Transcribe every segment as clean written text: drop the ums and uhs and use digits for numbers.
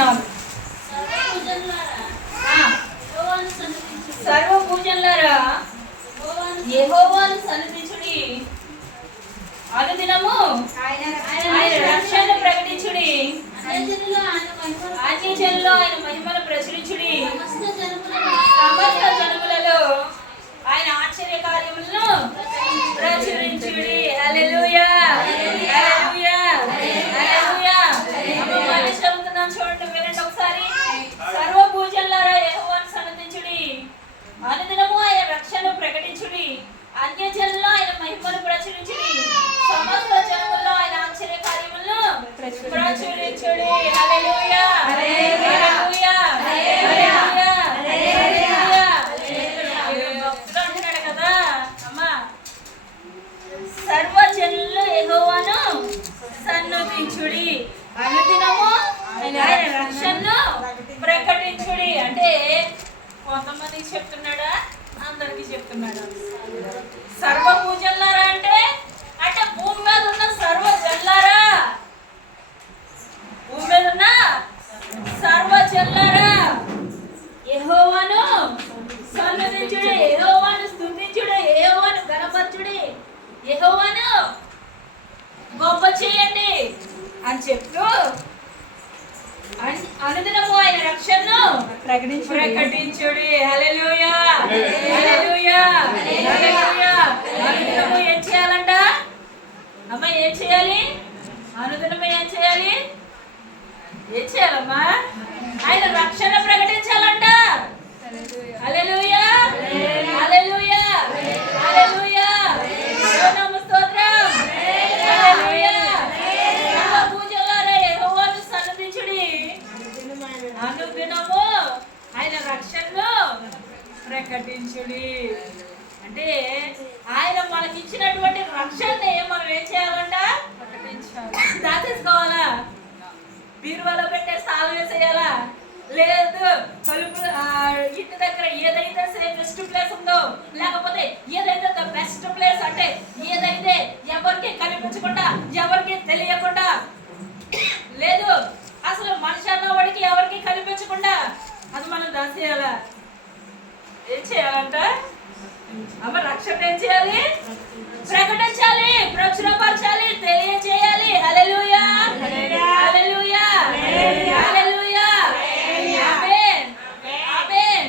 వచనాలు. సర్వ పూజలారా యెహోవాను సన్నిధించుడి, అనుదినము ఆయన రక్షణను ప్రకటించుడి, అన్యజనులలో ఆయన మహిమను ప్రచురించుడి, సమస్త జనములలో ఆయన ఆశ్చర్య కార్యములను ప్రచురించుడి. హల్లెలూయా హల్లెలూయా హల్లెలూయా. అమ్మ చదువుతున్నాను చూడండి, వినండి ఒకసారి. సర్వ పూజలారా యెహోవాను సన్నిధించుడి, అనుదినము ఆయన రక్షణను ప్రకటించుడి, అన్యజనులలో ఆయన మహిమను ప్రచురించుడి, సమస్త జనములలో ఆయన ఆశ్చర్య కార్యములను ప్రచురించుడి. హల్లెలూయా హల్లెలూయా హల్లెలూయా హల్లెలూయా. భక్తుడు అంటున్నాడు కదా అమ్మా, సర్వజనులు యెహోవాను సన్నుతించుడి, అనుదినము ఆయన రక్షణను ప్రకటించుడి. అంటే కొంతమందికి చెప్తున్నాడా, అందరికి చెప్తున్నాడా? సర్వ పూజలారా అంటే అంటే భూమి మీద ఉన్న సర్వ జనులారా, భూమి మీద ఉన్న సర్వ జనులారా యెహోవాను సన్నిధించుడి, యెహోవాను స్తుతించుడి, యెహోవాను ఘనపరచుడి, యెహోవాను గొప్ప చేయండి అని చెప్తూ అనుదినము ఆయన రక్షణను ప్రకటించుడి. హల్లెలూయా హల్లెలూయా హల్లెలూయా. అనుదినము ఏం చేయాలంట అమ్మ? ఏం చేయాలి? అనుదినము ఏం చేయాలి? ఏం చేయాలమ్మా? ఆయన రక్షణ ప్రకటించాలంట. హల్లెలూయా హల్లెలూయా హల్లెలూయా. స్తోత్రం. హల్లెలూయా. పూజలారా యెహోవాను సన్నిధించుడి, అనుదినము ఆయన రక్షణను ప్రకటించుడి. అంటే ఆయన మనకి ఇచ్చినటువంటి రక్షణని మనం ఏం చేయాలంట? ప్రకటించాలి. దాచేసుకోవాలా? బీరువాలో పెట్టే స్థానం వేసేయాలా? లేదు, తలుపు ఇంటి దగ్గర ఏదైతే బెస్ట్ ప్లేస్ ఉందో, లేకపోతే ఏదైతే ద బెస్ట్ ప్లేస్ అంటే ఏదైతే ఎవరికి కనిపించకుండా ఎవరికి తెలియకుండా, లేదు అసలు మనిషి అన్నవాడికి ఎవరికి కనిపించకుండా అది మనం దాచేయాలా? ఏం చేయాలంట అమ్మ? రక్షణ ఏం చేయాలి? ప్రకటించాలి, ప్రచురపరచాలి, తెలియజేయాలి. హల్లెలూయా హల్లెలూయా హల్లెలూయా. ఆమేన్ ఆమేన్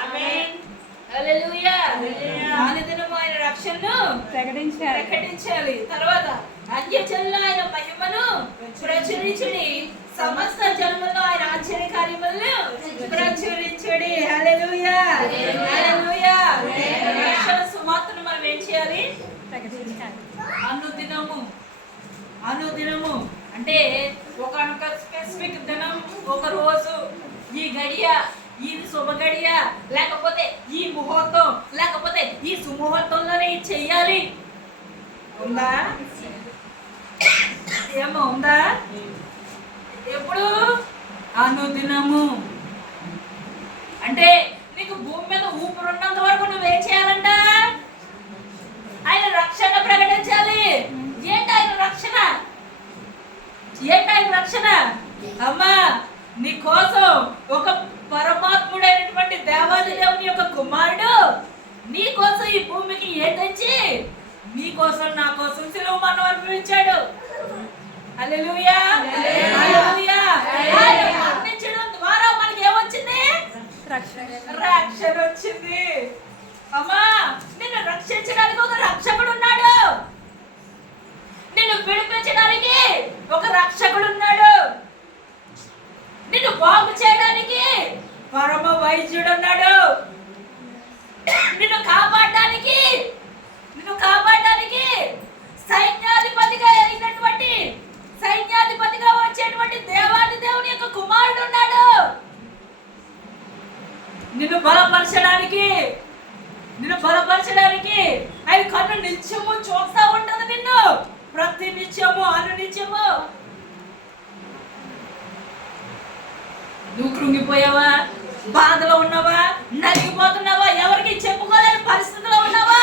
ఆమేన్. హల్లెలూయా. అనుదినము ఆయన రక్షణను ప్రకటించాలి. తర్వాత అన్యజనులలో ఆయన మహిమను ప్రచురించుడి, సమస్త జనములలో ఆయన ఆశ్చర్య కార్యములను ప్రచురించుడి. హల్లెలూయా హల్లెలూయా. రక్షణ సువార్తను మనం ఏం చేయాలి? అనుదినము. అనుదినము అంటే ఒక స్పెసిఫిక్ దినం, ఒక రోజు, ఈ గడియ, ఈ శుభ గడియ, లేకపోతే ఈ ముహూర్తం, లేకపోతే ఈ సుముహూర్తంలోనే చెయ్యాలి ఉందా? ఏమో ఉందా? ఎప్పుడు? అనుదినము. అంటే నీకు భూమి మీద ఊపిరున్నంత వరకు నువ్వేం చేయాలంట? ఆయన రక్షణ ప్రకటించాలి. ఏంటి ఆయన రక్షణ? ఏంటి ఆయన రక్షణ? అమ్మా, నీ కోసం ఒక పరమాత్ముడైనటువంటి దేవాది దేవుని యొక్క కుమారుడు నీ కోసం ఈ భూమికి ఏదొచ్చి నీ కోసం నా కోసం సిలువ మరణం అనుభవించాడు. హల్లెలూయా హల్లెలూయా. ఆయన మరణించడం ద్వారా మనకి ఏమొచ్చింది? రక్షణ వచ్చింది. అమ్మా, నిన్ను రక్షించడానికి ఒక రక్షకుడు ఉన్నాడు, నిన్ను విడిపించడానికి ఒక రక్షకుడు ఉన్నాడు, నిన్ను బాగు చేయడానికి పరమ వైద్యుడు ఉన్నాడు, నిన్ను కాపాడడానికి సైన్యాధిపతిగా వచ్చేటువంటి దేవాది దేవుని యొక్క కుమారుడు ఉన్నాడు. నిన్ను బలపరచడానికి ఆయన కన్ను నిత్యము చూస్తా ఉంటది నిన్ను, ప్రతి నిత్యము అనునిత్యము. నువ్వు కృంగిపోయావా? బాధలో ఉన్నావా? నలిగిపోతున్నావా? ఎవరికి చెప్పుకోలేని పరిస్థితిలో ఉన్నావా?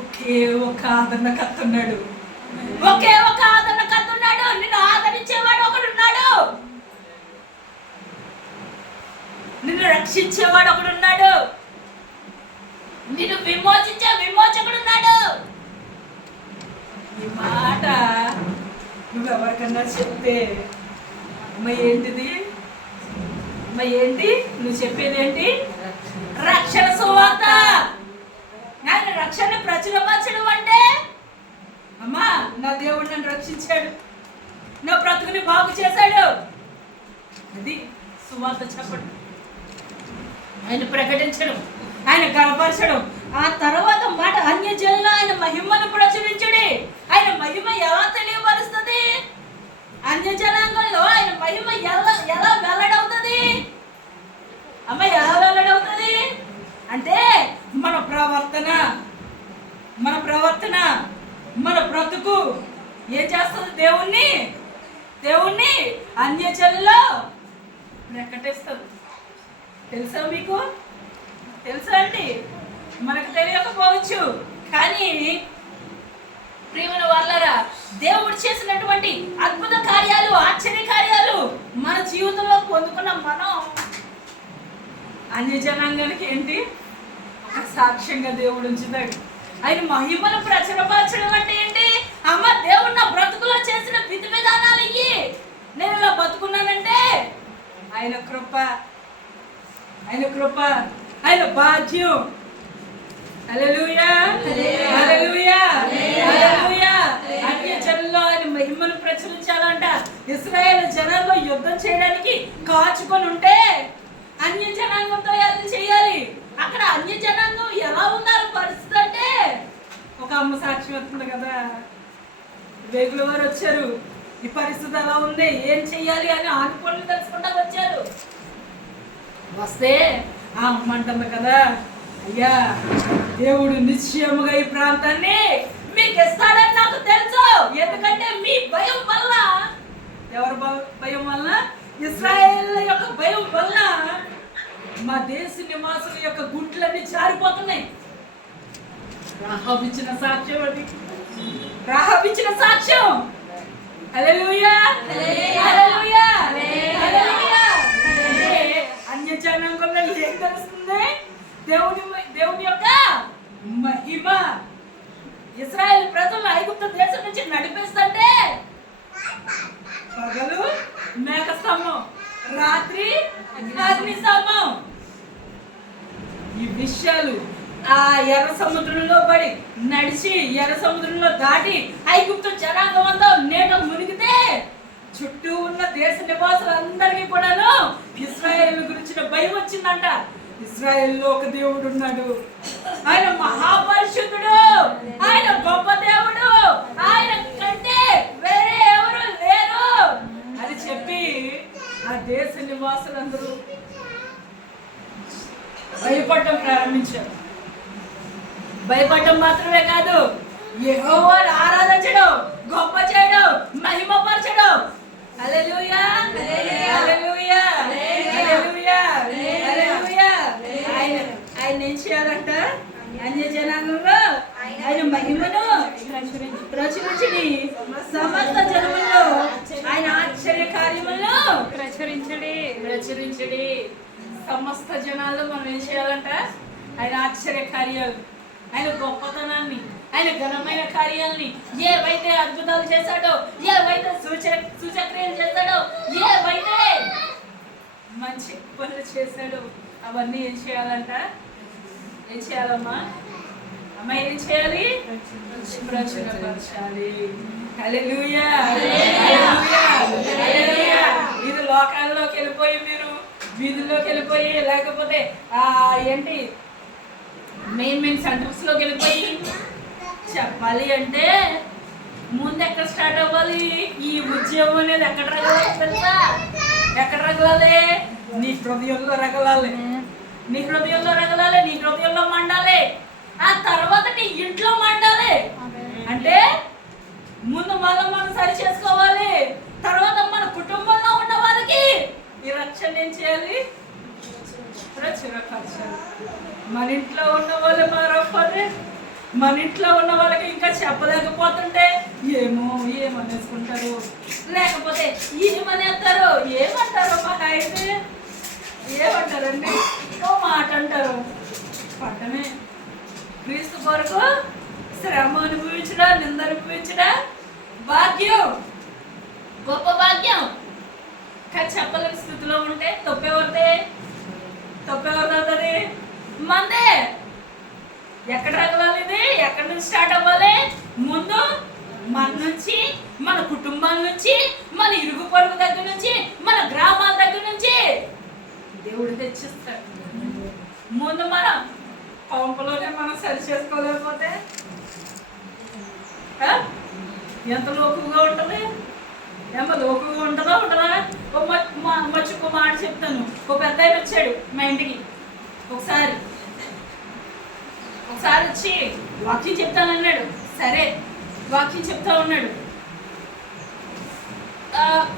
ఒకే ఒక ఆదరణకర్త ఉన్నాడు, ఒకే ఒక ఆదరణకర్త ఉన్నాడు. నిన్ను విమోచించే విమోచకుడు ఉన్నాడు. ఈ మాట నువ్వెవరికన్నా చెప్తే అమ్మ ఏంటిది, అమ్మ ఏంటి నువ్వు చెప్పేది ఏంటి? రక్షణ సువార్త. ఆయన రక్షణ ప్రచురపరచడం అంటే అమ్మా నా దేవుడు నన్ను రక్షించాడు, నా బ్రతుకుని బాగు చేశాడు, అది సువార్త చెప్పడం, ఆయన ప్రకటించడం, ఆయన కనపరచడం. ఆ తర్వాత మాట అన్యజనుల్లో ఆయన మహిమను ప్రచురించడే. ఆయన మహిమ ఎలా తెలియపరుస్తుంది? అన్యజనాంగంలో ఆయన మహిమ ఎలా వెల్లడవుతుంది? అమ్మ ఎలా వెల్లడవుతుంది అంటే మన ప్రవర్తన, మన బ్రతుకు ఏం చేస్తుంది? దేవుణ్ణి అన్యజనుల్లో ప్రకటిస్తుంది. తెలుసా మీకు? తెలుసా అండి? మనకు తెలియకపోవచ్చు, కానీ ప్రియమైన వాళ్ళారా, దేవుడు చేసినటువంటి అద్భుత కార్యాలు, ఆశ్చర్య కార్యాలు మన జీవితంలో పొందుకున్న మనం అన్య జనాంగానికి ఏంటి? ఒక సాక్ష్యంగా దేవుడు ఉంచుతాడు. ఆయన మహిమను ప్రచురపరచడం అంటే ఏంటి? అమ్మ దేవుడు నా బ్రతుకులో చేసిన విధి విధానాలు ఇయ్యి, నేను ఇలా బతుకున్నానంటే ఆయన కృప, ఆయన భాగ్యం. హల్లెలూయా, హల్లెలూయా, హల్లెలూయా. అన్య జనుల్లో ఆయన మహిమను ప్రచురించాలంట. ఇశ్రాయేలు జనాంగం యుద్ధం చేయడానికి కాచుకొని ఉంటే అన్య జనాంగంతో ఎలా చేయాలి? అక్కడ అన్య జనాంగం ఎలా ఉన్నారు పరిస్థితి అంటే, ఒక అమ్మ సాక్షి వస్తుంది కదా, వేగుల వారు వచ్చారు, ఈ పరిస్థితి ఎలా ఉంది, ఏం చెయ్యాలి అని ఆనుకోళ్ళు తెలుసుకుంటా వచ్చారు. వస్తే ఆ అమ్మ అంటుంది కదా, అయ్యా దేవుడు నిశ్చయముగా ఈ ప్రాంతాన్ని మీకు ఇస్తాడని నాకు తెలుసు. ఎందుకంటే మీ భయం వల్ల, ఎవరి భయం వల్ల? ఇశ్రాయేల్ యొక్క భయం వల్ల మా దేశ నివాసుల యొక్క గుంట్లన్నీ జారిపోతున్నాయి. రాహాబు ఇచ్చిన సాక్ష్యం అది, రాహాబు ఇచ్చిన సాక్ష్యం. హల్లెలూయా, హల్లెలూయా, హల్లెలూయా. అన్య జనాంగంలో ఏం తెలుస్తుంది? దేవుని యొక్క మహిమ. ఇశ్రాయేల్ ప్రజలు ఐగుప్తు దేశం నుంచి నడిపిస్తుంటే పగలు మేఘ స్తంభం, రాత్రి అగ్ని స్తంభం. ఈ విషయాలు ఆ ఎర్ర సముద్రంలో పడి నడిచి ఎర్ర సముద్రంలో దాటి ఐగుప్తు జనాంగం అంతా నీట మునిగితే చుట్టూ ఉన్న దేశ నివాసులందరికీ కూడాను ఇశ్రాయేలు గురించిన భయం వచ్చిందంట. ఇశ్రాయేల్లో ఒక దేవుడు ఉన్నాడు, ఆయన మహాపరిశుద్ధుడు, ఆయన గొప్ప దేవుడు, ఆయన కంటే వేరే ఎవరు లేరు అని చెప్పి ఆ దేశ నివాసులందరూ భయపడటం ప్రారంభించారు. భయపడటం మాత్రమే కాదు, యెహోవాను ఆరాధించడం, గొప్ప చేయడం, మహిమపరచడం. హల్లెలూయా, హల్లెలూయా, హల్లెలూయా, హల్లెలూయా. ఆయన ఏం చేయాలంట? అన్య జనాంగంలో ఆయన మహిమను ప్రచురించడి, సమస్త జనముల్లో ఆయన ఆశ్చర్య కార్యములను ప్రచురించడి. సమస్త జనాల్లో మనం ఏం చేయాలంట? ఆయన ఆశ్చర్య కార్యాలు, ఆయన గొప్పతనాన్ని, ఆయన ఘనమైన కార్యాలని, ఏవైతే అద్భుతాలు చేశాడో, ఏవైతే సూచక్రియలు చేశాడో, ఏవైతే మంచి పనులు చేశాడో అవన్నీ ఏం చేయాలంట? ఏం చేయాలమ్మా? అమ్మ ఏం చేయాలి? ప్రచురపరచాలి. హల్లెలూయా, హల్లెలూయా, హల్లెలూయా. ఇది లోకాల్లోకి వెళ్ళిపోయి, మీరు వీధుల్లోకి వెళ్ళిపోయి, లేకపోతే ఏంటి మెయిన్ సెంటర్స్ లోకి వెళ్ళిపోయి చెప్పాలి అంటే ముందు ఎక్కడ స్టార్ట్ అవ్వాలి? ఈ ఉద్యమం అనేది ఎక్కడ రగలాలి తెలుసా? ఎక్కడ రగలాలి? నీ హృదయంలో రగలాలి, నీ హృదయంలో రగలాలి, నీ హృదయంలో మండాలి. ఆ తర్వాత నీ ఇంట్లో మండాలి. అంటే ముందు మనం సరి చేసుకోవాలి, తర్వాత మన కుటుంబంలో ఉన్న వాళ్ళకి ఈ రక్షణ ఏం చేయాలి? ప్రచురపరచాలి. మన ఇంట్లో ఉన్న వాళ్ళు మారకపోతే, మన ఇంట్లో ఉన్న వాళ్ళకి ఇంకా చెప్పలేకపోతుంటే ఏమనేసుకుంటారు, లేకపోతే ఏమనేస్తారు, ఏమంటారు? మాకు అయితే ఏమంటారండి, ఓ మాట అంటారు, పట్టమే క్రీస్తు కొరకు శ్రమ అనుభవించడా, నింద అనుభవించడా భాగ్యం, గొప్ప భాగ్యం. కానీ చెప్పలేని స్థితిలో ఉంటే తప్పెవరిదే? తప్పెవరిది? మందే. ఎక్కడ రగలాలి? ఇది ఎక్కడి నుంచి స్టార్ట్ అవ్వాలి? ముందు మన నుంచి, మన కుటుంబాల నుంచి, మన ఇరుగు పొరుగు దగ్గర నుంచి, మన గ్రామాల దగ్గర నుంచి దేవుడు తెచ్చిస్తాడు. ముందు మనం పంపులోనే మనం సరి చేసుకోలేకపోతే ఎంత లోకుగా ఉంటుంది? ఏమో లోకుగా ఉంటుందా? మర్చిపో మాట చెప్తాను. ఒక పెద్ద ఆయన వచ్చాడు మా ఇంటికి. ఒకసారి వచ్చి వాక్యం చెప్తానన్నాడు. సరే వాక్యం చెప్తా ఉన్నాడు.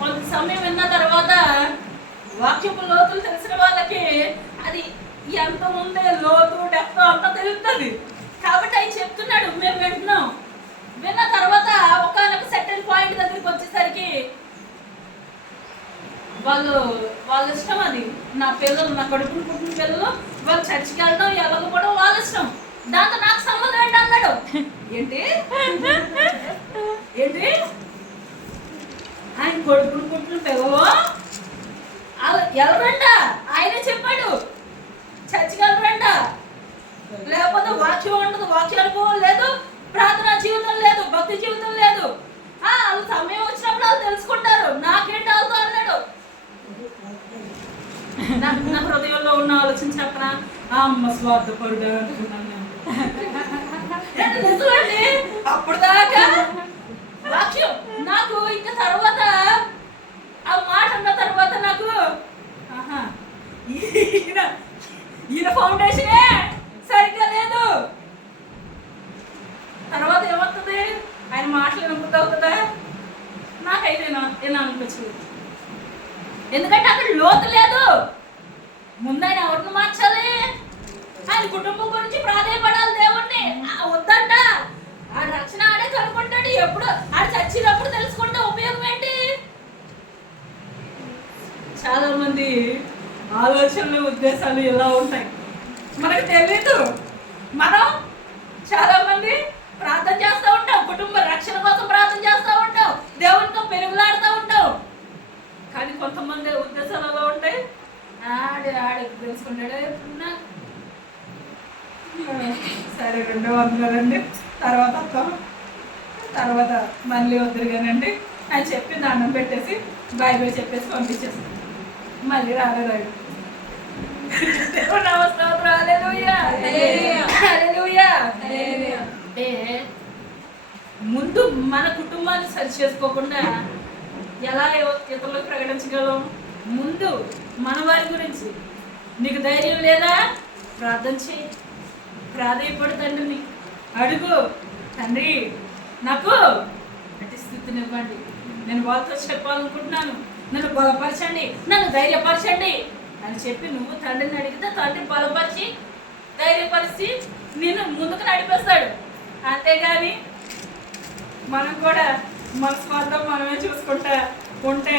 కొంత సమయం విన్న తర్వాత వాక్యపు లోతులు తెలిసిన వాళ్ళకి అది ఎంత ఉందే లోతు డెప్త్ అంతా తెలుస్తుంది. కాబట్టి ఆయన చెప్తున్నాడు, మేము వింటున్నాం. విన్న తర్వాత ఒకనొక సెటిల్ పాయింట్ దగ్గరికి వచ్చేసరికి వాళ్ళ ఇష్టం. అది నా పిల్లలు, నా కడుపును పుట్టిన పిల్లలు, వాళ్ళు చర్చికి వెళ్ళడం వెళ్ళకపోవడం వాళ్ళ ఇష్టం. దాంతో నాకు సంబంధం ఏంటి అన్నాడు. ఏంటి ఆయన కొడుకును పుట్టిన పిల్లలు ఎవరంట? ఆయనే చెప్పాడు చర్చికి వెళ్ళరంట. లేకపోతే వాక్యం ఉండదు, వాక్య అనుభవం లేదు, ప్రార్థనా జీవితం లేదు, భక్తి జీవితం లేదు. వాళ్ళు సమయం వచ్చినప్పుడు వాళ్ళు తెలుసుకుంటారు. నాకేంటి వాళ్ళతో అన్నాడు. నా హృదయంలో ఉన్న ఆలోచన చెప్పనా? అమ్మ స్వార్థపరుడు అనుకున్నాను నిజమండి. అప్పుడు దాకా వాక్యం నాకు, ఇంకా తర్వాత ఆ మాట అన్న తర్వాత నాకు ఈయన ఫౌండేషనే సరిగ్గా లేదు. తర్వాత ఏమవుతుంది? ఆయన మాటలు వినబుద్ధి అవుతుందా? నాకైతే ఏనా అనిపించలేదు. ఎందుకంటే అక్కడ లోతు లేదు. ముందు ఆయన ఎవరిని మార్చాలి? ఆయన కుటుంబం గురించి ప్రాధాన్యపడాలి. దేవుణ్ణి వద్దంట. ఆ రక్షణ ఆడే కనుక్కుంటాడు. ఎప్పుడు ఆడ చచ్చినప్పుడు తెలుసుకుంటే ఉపయోగం ఏంటి? చాలా మంది ఆలోచనలు, ఉద్దేశాలు ఇలా ఉంటాయి, మనకు తెలీదు. మనం చాలా మంది ప్రార్థన చేస్తూ ఉంటాం, కుటుంబ రక్షణ కోసం ప్రార్థన చేస్తూ ఉంటాం, దేవునితో పెరుగులాడుతూ ఉంటాం. కానీ కొంతమంది ఉద్దేశాలు ఎలా ఉంటాయి? ఆడే తెలుసుకుంటాడు. సరే 200 తర్వాత వస్తాం, తర్వాత మళ్ళీ వద్దురు కానండి అని చెప్పి దండం పెట్టేసి బైబిల్ చెప్పేసి పంపించేస్తాం. మళ్ళీ రాలేదు. అంటే ముందు మన కుటుంబాన్ని సరి చేసుకోకుండా ఎలా ఇతరులకు ప్రకటించగలం? ముందు మన వారి గురించి నీకు ధైర్యం లేదా? ప్రార్థన చేయి, ప్రాధాయపడు, తండ్రిని అడుగు. తండ్రి నాకు అటు స్థితిని ఇవ్వండి, నేను వాళ్ళతో చెప్పాలనుకుంటున్నాను, నన్ను బలపరచండి, నన్ను ధైర్యపరచండి అని చెప్పి నువ్వు తండ్రిని అడిగితే తండ్రి బలపరిచి ధైర్యపరిచి నేను ముందుకు నడిపేస్తాడు. అంతేగాని మనం కూడా మన స్వార్థం మనమే చూసుకుంటా ఉంటే,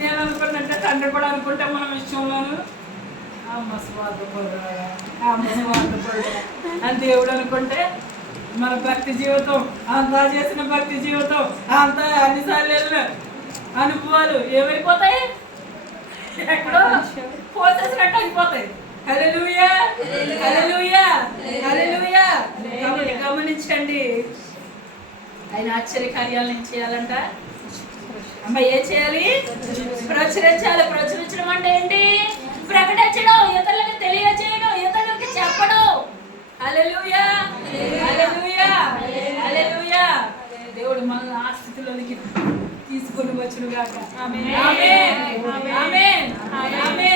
నేను అనుకున్నట్టే తండ్రి కూడా అనుకుంటే మన విషయంలోనూ అమ్మ స్వార్థపడు అని దేవుడు అనుకుంటే మన భక్తి జీవితం, అంతా చేసిన భక్తి జీవితం, అంతా అన్నిసార్లు వెళ్ళిన అనుభవాలు ఏమైపోతాయి? ఎక్కడో పోసేసినట్టు అయిపోతాయి. హల్లెలూయా, హల్లెలూయా, హల్లెలూయా. గమనించండి, ఆయన ఆశ్చర్య కార్యాలను ఏం చేయాలంట? అమ్మ ఏం చేయాలి? ప్రచురించాలి. ప్రచురించడం అంటే ఏంటి? ప్రకటించడం, ఇతరులకు తెలియజేయడం, ఇతరులకు చెప్పడం. హల్లెలూయా, హల్లెలూయా, హల్లెలూయా. దేవుడు మనల్ని ఆ స్థితిలోనికి తీసుకొని వచ్చును గాక. ఆమేన్, ఆమేన్, ఆమేన్, ఆమేన్.